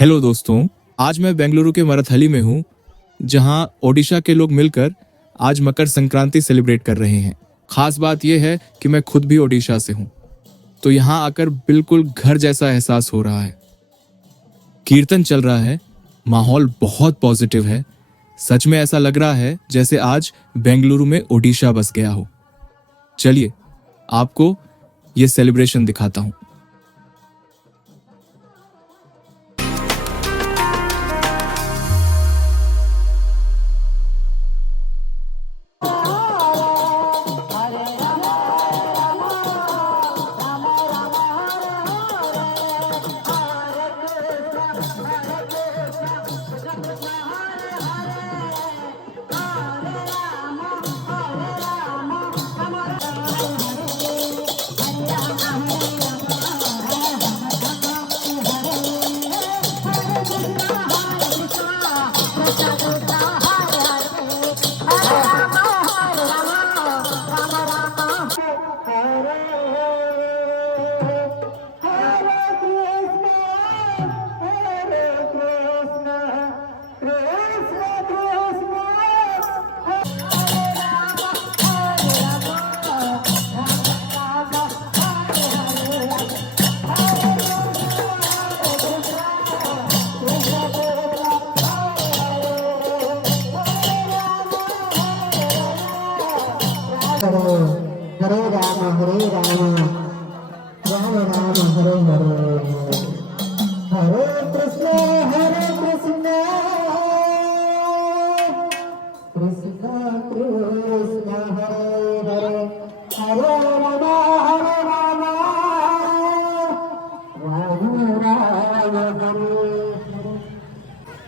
Hello दोस्तों, आज मैं बेंगलुरु के मरथली में हूँ, जहाँ ओडिशा के लोग मिलकर आज मकर संक्रांति सेलिब्रेट कर रहे हैं। खास बात यह है कि मैं खुद भी ओडिशा से हूँ, तो यहाँ आकर बिल्कुल घर जैसा एहसास हो रहा है। कीर्तन चल रहा है, माहौल बहुत पॉजिटिव है। सच में ऐसा लग रहा है जैसे आज बेंगलुरु में ओडिशा बस गया हो। चलिए आपको ये सेलिब्रेशन दिखाता हूँ। हरे राम राम राम हरे हरे हरे कृष्ण कृष्ण कृष्ण हरे हरे हरे राम राम राम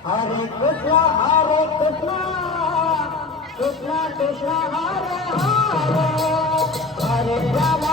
हरे कृष्ण कृष्ण कृष्ण हरे हरे हरे राम